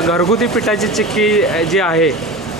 घरगुती पिठाची चिक्की जी आहे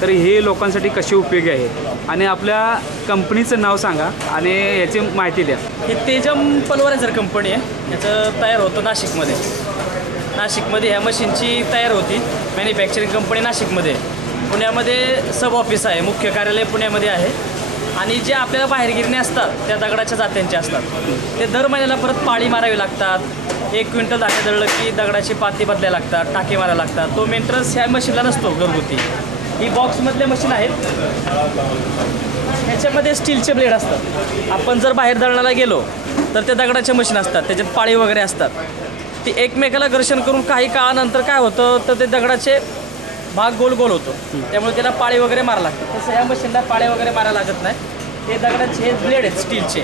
तर ही लोकांसाठी कशी उपयोगी आहे आणि आपल्या कंपनीचं नाव सांगा आणि याची माहिती द्या। हे तेजम पल्वरायझर कंपनी आहे, याचं तयार होतं नाशिकमध्ये। नाशिकमध्ये ह्या मशीनची तयार होती, मॅन्युफॅक्चरिंग कंपनी नाशिकमध्ये। पुण्यामध्ये सब ऑफिस आहे, मुख्य कार्यालय पुण्यामध्ये आहे। आणि जे आपल्याला बाहेर गिरणी असतात त्या दगडाच्या जात्यांचे असतात, ते दर महिन्याला परत पाळी मारावी लागतात। 1 क्विंटल धान्य दळलं की दगडाची पाती बदलायला लागतात, टाके मारायला लागतात। तो मेंटेनन्स ह्या मशीनला नसतो घरगुती। ही बॉक्समधले मशीन आहेत, ह्याच्यामध्ये स्टीलचे ब्लेड असतात। आपण जर बाहेर दळणाला गेलो तर ते दगडाचे मशीन असतात, त्याच्यात पाळी वगैरे असतात। ती एकमेकाला घर्षण करून काही काळानंतर काय होतं तर ते दगडाचे भाग गोल गोल होतो, त्यामुळे त्याला पाळी वगैरे मारायला लागतं। तसं ह्या मशीनला पाळी वगैरे मारायला लागत नाही। हे दगडाचे हे ब्लेड आहेत स्टीलचे,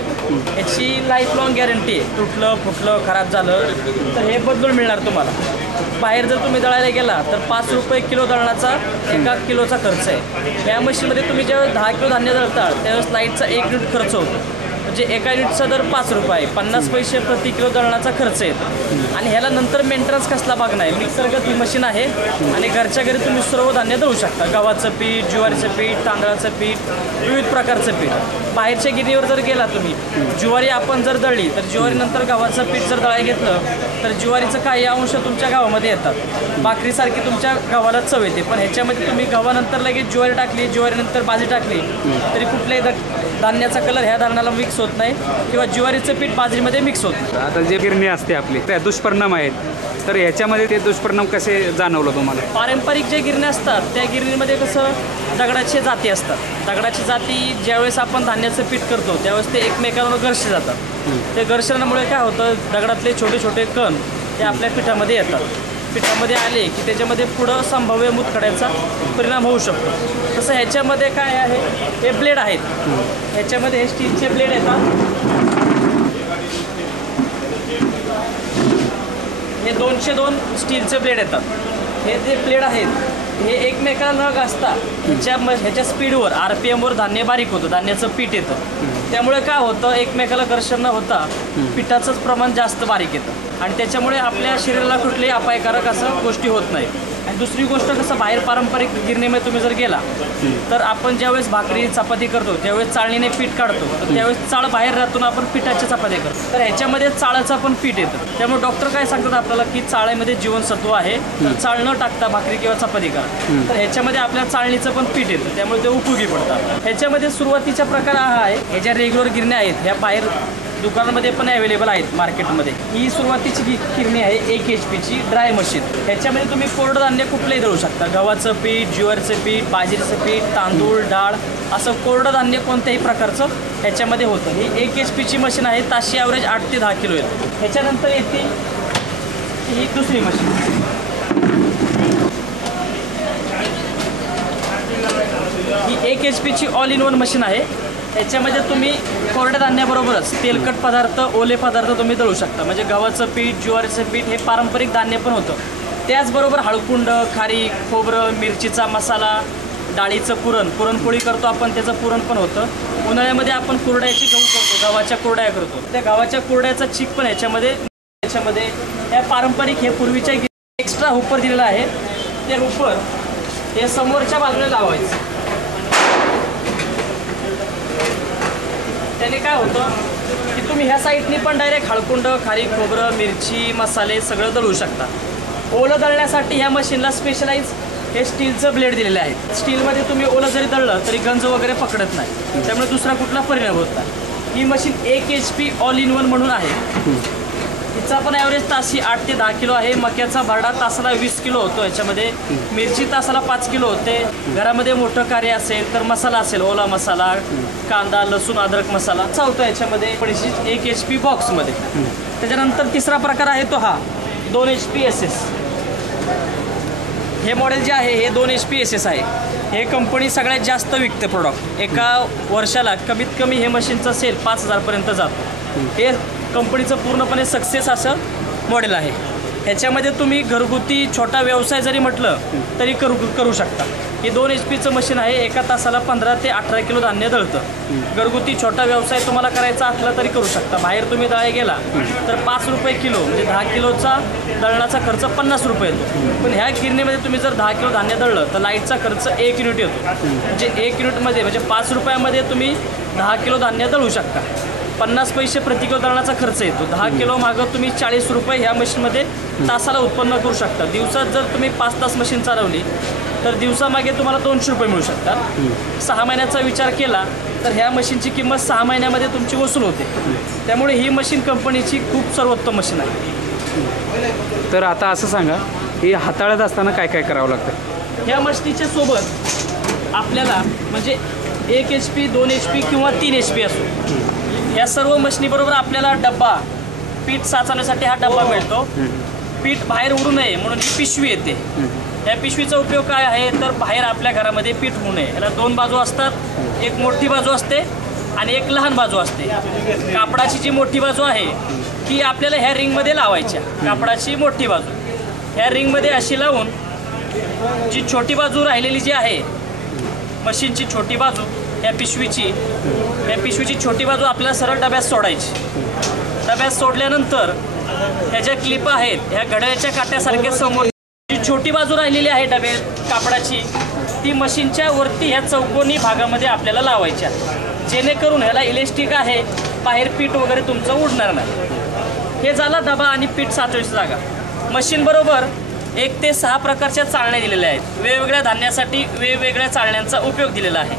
याची लाईफ लॉंग गॅरंटी आहे। तुटलं फुटलं खराब झालं तर हे बदलून मिळणार तुम्हाला। बाहेर जर तुम्ही दळायला गेला तर 5 रुपये किलो दळणाचा 1 किलोचा खर्च आहे। या मशीनमध्ये तुम्ही ज्यावेळेस 10 किलो धान्य दळताल त्यावेळेस लाईटचा 1 युनिट खर्च होतो, म्हणजे 1 युनिटचा दर 5 रुपये, 50 पैसे प्रति किलो दळणाचा खर्च येतो। आणि ह्याला नंतर मेंटेनन्स कसला भाग नाही, मिक्सरगत ही मशीन आहे आणि घरच्या घरी तुम्ही सर्व धान्य दळू शकता। गव्हाचं पीठ, ज्वारीचं पीठ, तांदळाचं पीठ, विविध प्रकारचं पीठ। बाहेरच्या गिरणीवर जर गेला तुम्ही, ज्वारी आपण जर दळली तर ज्वारीनंतर गव्हाचं पीठ जर दळायला घेतलं तर ज्वारीचं काही अंश तुमच्या गावामध्ये येतात, भाकरीसारखी तुमच्या गव्हाला चव येते। पण ह्याच्यामध्ये तुम्ही गव्हानंतर लगेच ज्वारी टाकली, ज्वारीनंतर बाजरी टाकली तरी कुठल्याही धान्याचा कलर ह्या धान्याला मिक्स होत नाही किंवा ज्वारीचं पीठ बाजरीमध्ये मिक्स होत नाही। आता जे गिरणी असते आपली त्या दुष्परिणाम आहेत, तर ह्याच्यामध्ये ते दुष्परिणाम कसे जाणवलं तुम्हाला? पारंपरिक जे गिरण्या असतात त्या गिरणीमध्ये कसं दगडाचे जाती असतात। दगडाची जाती ज्यावेळेस आपण धान्याचं पीठ करतो त्यावेळेस ते एकमेकांवर घर्षले जातात। ते घर्षणामुळे काय होतं, दगडातले छोटे छोटे कण ते आपल्या पिठामध्ये येतात। पिठामध्ये आले की त्याच्यामध्ये पुढं संभाव्य मुतखड्याचा परिणाम होऊ शकतो। तसं ह्याच्यामध्ये काय आहे, हे ब्लेड आहेत, ह्याच्यामध्ये हे स्टीलचे ब्लेड येतात। हे 202 स्टीलचे ब्लेड येतात। हे जे ब्लेड आहेत हे एकमेकाला न घासता ह्याच्या स्पीडवर RPMवर धान्य बारीक होतं, धान्याचं पीठ येतं। त्यामुळे काय होतं, एकमेकाला घर्षण न होता पिठाचंच प्रमाण जास्त बारीक येतं आणि त्याच्यामुळे आपल्या शरीराला कुठल्याही अपायकारक असं गोष्टी होत नाही। आणि दुसरी गोष्ट कसं, बाहेर पारंपरिक गिरणीमध्ये तुम्ही जर गेला तर आपण ज्यावेळेस भाकरी चपाती करतो त्यावेळेस चाळणीने पीठ काढतो, तर त्यावेळेस चाळ बाहेर राहून आपण पिठाच्या चपात्या करतो, तर ह्याच्यामध्ये चाळाचं पण पीठ येतं। त्यामुळे डॉक्टर काय सांगतात आपल्याला की चाळीमध्ये जीवनसत्व आहे, तर चाळ न टाकता भाकरी किंवा चपाती करा। तर ह्याच्यामध्ये आपल्या चाळणीचं पण पीठ येतं, त्यामुळे ते उपयोगी पडतात। ह्याच्यामध्ये सुरुवातीचा प्रकार हा आहे, ह्या ज्या रेग्युलर गिरण्या आहेत ह्या बाहेर दुकानामध्ये पण अवेलेबल आहेत मार्केटमध्ये। ही सुरुवातीची गिरणी आहे 1 HP ड्राय मशीन। ह्याच्यामध्ये तुम्ही कोरडं धान्य कुठलंही दळू शकता, गव्हाचं पीठ, ज्वारीचं पीठ, बाजरीचं पीठ, तांदूळ, डाळ, असं कोरडं धान्य कोणत्याही प्रकारचं ह्याच्यामध्ये होतं। ही 1 HP मशीन आहे, ताशी ॲव्हरेज 8 ते 10 किलो येतं। ह्याच्यानंतर येते ही दुसरी machine, he 1 HP all in one machine आहे। याच्यामध्ये तुम्ही कोरड्या धान्याबरोबरच तेलकट पदार्थ, ओले पदार्थ तुम्ही दळू शकता, म्हणजे गव्हाचं पीठ, ज्वारीचं पीठ हे पारंपरिक धान्य पण होतं। त्याचबरोबर हळकुंड, खारीक, खोबरं, मिरचीचा मसाला, डाळीचं पुरणपोळी करतो आपण, त्याचं पुरण पण होतं। उन्हाळ्यामध्ये आपण कुरड्याची गहू करतो, गव्हाच्या कुरड्या करतो, त्या गव्हाच्या कुरड्याचा चीक पण याच्यामध्ये या पारंपरिक हे पूर्वीच्या एक्स्ट्रा हुपर दिलेलं आहे। ते हुपर हे समोरच्या बाजूला लावायचं, त्याने काय होतं की तुम्ही ह्या साईडनी पण डायरेक्ट हळकुंड, खारीक, खोबरं, मिरची, मसाले सगळं दळू शकता। ओलं दळण्यासाठी ह्या मशीनला स्पेशलाइज हे स्टीलचं ब्लेड दिलेले आहेत। स्टीलमध्ये तुम्ही ओलं जरी दळलं तरी गंज वगैरे पकडत नाही, त्यामुळे दुसरा कुठला परिणाम होत नाही। ही machine 1 HP all in one म्हणून आहे। हिचा पण ॲव्हरेज ताशी 8 ते 10 किलो आहे। मक्याचा भरडा तासाला 20 किलो होतो, याच्यामध्ये मिरची तासाला 5 किलो होते। घरामध्ये मोठं कार्य असेल तर मसाला असेल, ओला मसाला, कांदा, लसूण, अद्रक मसाला असा होतो याच्यामध्ये 1 HP बॉक्समध्ये। त्याच्यानंतर तिसरा प्रकार आहे तो हा 2 HP SS। हे मॉडेल जे आहे हे 2 HP SS आहे। हे कंपनी सगळ्यात जास्त विकते प्रोडक्ट, एका वर्षाला कमीत कमी हे मशीनचा सेल 5000 पर्यंत जातो। हे कंपनीचं पूर्णपणे सक्सेस असं मॉडेल आहे। ह्याच्यामध्ये तुम्ही घरगुती छोटा व्यवसाय जरी म्हटलं तरी करू शकता. हे 2 HP मशीन आहे. एका तासाला 15 ते 18 किलो धान्य दळतं. घरगुती छोटा व्यवसाय तुम्हाला करायचा असला तरी करू शकता. बाहेर तुम्ही दळायला गेला तर 5 रुपये किलो, म्हणजे 10 किलोचा दळणाचा खर्च 50 रुपये येतो. पण ह्या गिरणीमध्ये तुम्ही जर 10 किलो धान्य दळलं तर लाईटचा खर्च 1 युनिट येतो. म्हणजे 1 युनिटमध्ये म्हणजे 5 रुपयामध्ये तुम्ही 10 किलो धान्य दळू शकता. 50 पैसे प्रति किलो दळणाचा खर्च येतो. 10 किलो मागं तुम्ही 40 रुपये ह्या मशीनमध्ये तासाला उत्पन्न करू शकता. दिवसात जर तुम्ही 5 तास मशीन चालवली तर दिवसामागे तुम्हाला 200 रुपये मिळू शकतात. 6 महिन्याचा विचार केला तर ह्या मशीनची किंमत 6 महिन्यामध्ये तुमची वसूल होते. त्यामुळे ही मशीन कंपनीची खूप सर्वोत्तम मशीन आहे. तर आता असं सांगा, हे हाताळत असताना काय काय करावं लागतं? ह्या मशीनीच्या सोबत आपल्याला म्हणजे 1 HP 2 HP किंवा 3 HP असो, या सर्व मशीनीबरोबर आपल्याला डब्बा, पीठ साचवण्यासाठी हा डब्बा मिळतो. पीठ बाहेर उडू नये म्हणून ही पिशवी येते. या पिशवीचा उपयोग काय आहे तर बाहेर आपल्या घरामध्ये पीठ होऊ नये. याला 2 बाजू असतात. एक मोठी बाजू असते आणि एक लहान बाजू असते. कापडाची जी मोठी बाजू आहे ती आपल्याला ह्या रिंगमध्ये लावायच्या. कापडाची मोठी बाजू ह्या रिंगमध्ये अशी लावून जी छोटी बाजू राहिलेली जी आहे मशीनची छोटी बाजू या पिशवीची छोटी बाजू आपल्याला सरळ डब्यात सोडायची. डब्यात सोडल्यानंतर ह्या ज्या क्लिप आहेत ह्या घड्याळ्याच्या काट्यासारख्या समोर जी छोटी बाजू राहिलेली आहे डब्यात कापडाची ती मशीनच्या वरती ह्या चौकोनी भागामध्ये आपल्याला लावायच्या, जेणेकरून ह्याला इलेस्टिक आहे, बाहेर पीठ वगैरे तुमचं उडणार नाही. हे झाला डबा आणि पीठ साचवायची जागा. मशीन बरोबर 1 ते 6 प्रकारच्या चाळण्या दिलेल्या आहेत. वेगवेगळ्या धान्यासाठी वेगवेगळ्या चाळण्यांचा उपयोग दिलेला आहे.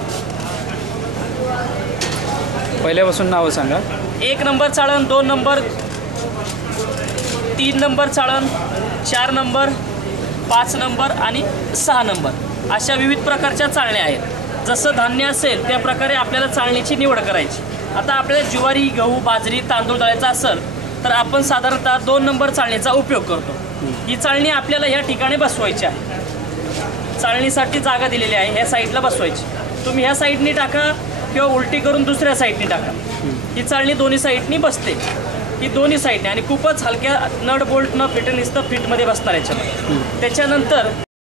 पहिल्यापासून नावं सांगा. 1 नंबर चाळण, 2 नंबर, 3 नंबर चाळण, 4 नंबर, 5 नंबर आणि 6 नंबर अशा विविध प्रकारच्या चाळण्या आहेत. जसं धान्य असेल त्या प्रकारे आपल्याला चाळणीची निवड करायची. आता आपल्याला ज्वारी, गहू, बाजरी, तांदूळ दळायचा असेल तर आपण साधारणतः 2 नंबर चाळणीचा उपयोग करतो. ही चाळणी आपल्याला ह्या ठिकाणी बसवायची आहे. चाळणीसाठी जागा दिलेली आहे, ह्या साईडला बसवायची. तुम्ही ह्या साईडनी टाका किंवा उलटी करून दुसऱ्या साईडनी टाका. ही चाळणी दोन्ही साईडनी बसते. ही दोन्ही साईडने आणि खूपच हलक्या नट बोल्ट न फिट नुसतं फिटमध्ये बसणार याच्यामध्ये. त्याच्यानंतर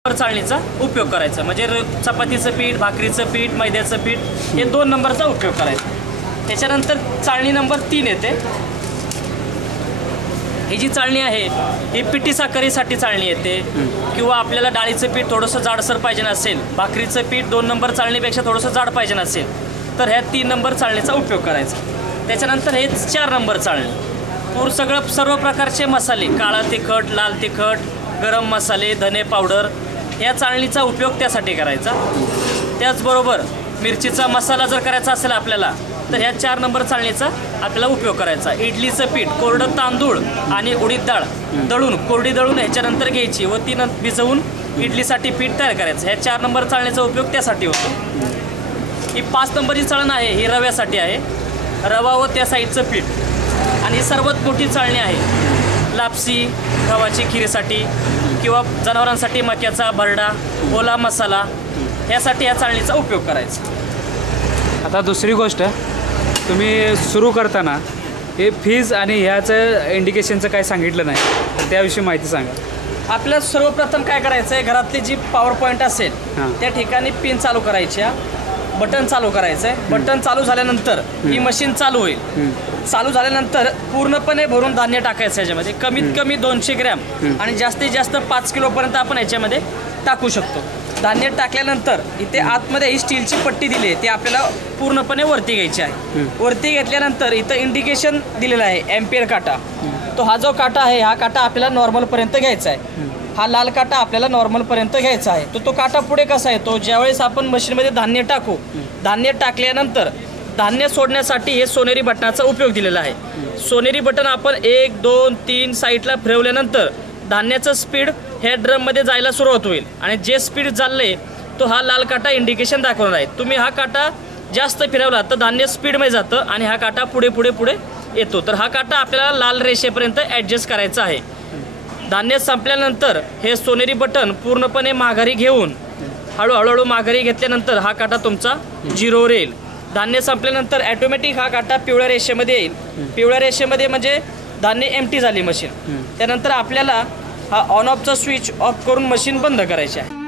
चाळणीचा उपयोग करायचा म्हणजे चपातीचं पीठ, भाकरीचं पीठ, मैद्याचं पीठ हे 2 नंबरचा उपयोग करायचा. त्याच्यानंतर चाळणी नंबर 3 येते. ही जी चाळणी आहे ही पिठी साखरेसाठी चाळणी येते किंवा आपल्याला डाळीचं पीठ थोडंसं जाडसर पाहिजे नसेल, भाकरीचं पीठ 2 नंबर चाळणीपेक्षा थोडंसं जाड पाहिजे नसेल तर ह्या 3 नंबर चाळणीचा उपयोग करायचा. त्याच्यानंतर हे 4 नंबर चाळणी सर्व प्रकारचे मसाले, काळा तिखट, लाल तिखट, गरम मसाले, धने पावडर या चाळणीचा उपयोग त्यासाठी करायचा. त्याचबरोबर मिरचीचा मसाला जर करायचा असेल आपल्याला तर ह्या 4 नंबर चाळणीचा आपल्याला उपयोग करायचा. इडलीचं पीठ, कोरडं तांदूळ आणि उडीद डाळ दळून कोरडी दळून ह्याच्यानंतर घ्यायची व ती भिजवून इडलीसाठी पीठ तयार करायचं. ह्या 4 नंबर चाळणीचा उपयोग त्यासाठी होतो. ही 5 नंबरची चाळण आहे, ही रव्यासाठी आहे. रवा व त्या साईडचं पीठ. आणि सर्वात मोठी चाळणी आहे लापसी, गव्हाची खीरीसाठी किंवा जनावरांसाठी मक्याचा भरडा, ओला मसाला यासाठी या चाळणीचा उपयोग करायचा. आता दुसरी गोष्ट, तुम्ही सुरू करताना हे फीज आणि ह्याचं इंडिकेशनचं काय सांगितलं नाही तर त्याविषयी माहिती सांगा. आपल्याला सर्वप्रथम काय करायचं आहे, घरातली जी पॉवर पॉईंट असेल त्या ठिकाणी पिन चालू करायच्या, बटन चालू करायचं आहे. बटन चालू झाल्यानंतर ही मशीन चालू होईल. चालू झाल्यानंतर पूर्णपणे भरून धान्य टाकायचं याच्यामध्ये. कमीत कमी 200 ग्रॅम आणि जास्तीत जास्त 5 किलोपर्यंत आपण याच्यामध्ये टाकू शकतो. धान्य टाकल्यानंतर इथे आतमध्ये ही स्टीलची पट्टी दिली आहे ती आपल्याला पूर्णपणे वरती घ्यायची आहे. वरती घेतल्यानंतर इथं इंडिकेशन दिलेलं आहे एम्पियर काटा. तो हा जो काटा आहे हा काटा आपल्याला नॉर्मलपर्यंत घ्यायचा आहे. हा लाल काटा आपल्याला नॉर्मलपर्यंत घ्यायचा आहे. तो काटा पुढे कसा येतो, ज्यावेळेस आपण मशीनमध्ये धान्य टाकू, धान्य टाकल्यानंतर धान्य सोडण्यासाठी हे सोनेरी बटनाचा उपयोग दिलेला आहे. सोनेरी बटन आपण 1, 2, 3 साईडला फिरवल्यानंतर धान्याचं स्पीड ह्या ड्रममध्ये जायला सुरुवात होईल आणि जे स्पीड चालले तो हा लाल काटा इंडिकेशन दाखवणार आहे. तुम्ही हा काटा जास्त फिरवला तर धान्य स्पीडमध्ये जातं आणि हा काटा पुढे पुढे पुढे येतो. तर हा काटा आपल्याला लाल रेषेपर्यंत ॲडजस्ट करायचा आहे. धान्य संपल्यानंतर हे सोनेरी बटन पूर्णपणे माघारी घेऊन हळूहळू माघारी घेतल्यानंतर हा काटा तुमचा 0वर येईल. धान्य संपल्यानंतर ॲटोमॅटिक हा काटा पिवळ्या रेषेमध्ये येईल. पिवळ्या रेषेमध्ये म्हणजे धान्य एम्प्टी झाली मशीन, त्यानंतर आपल्याला हा ऑन ऑफचा स्विच ऑफ करून मशीन बंद करायची आहे.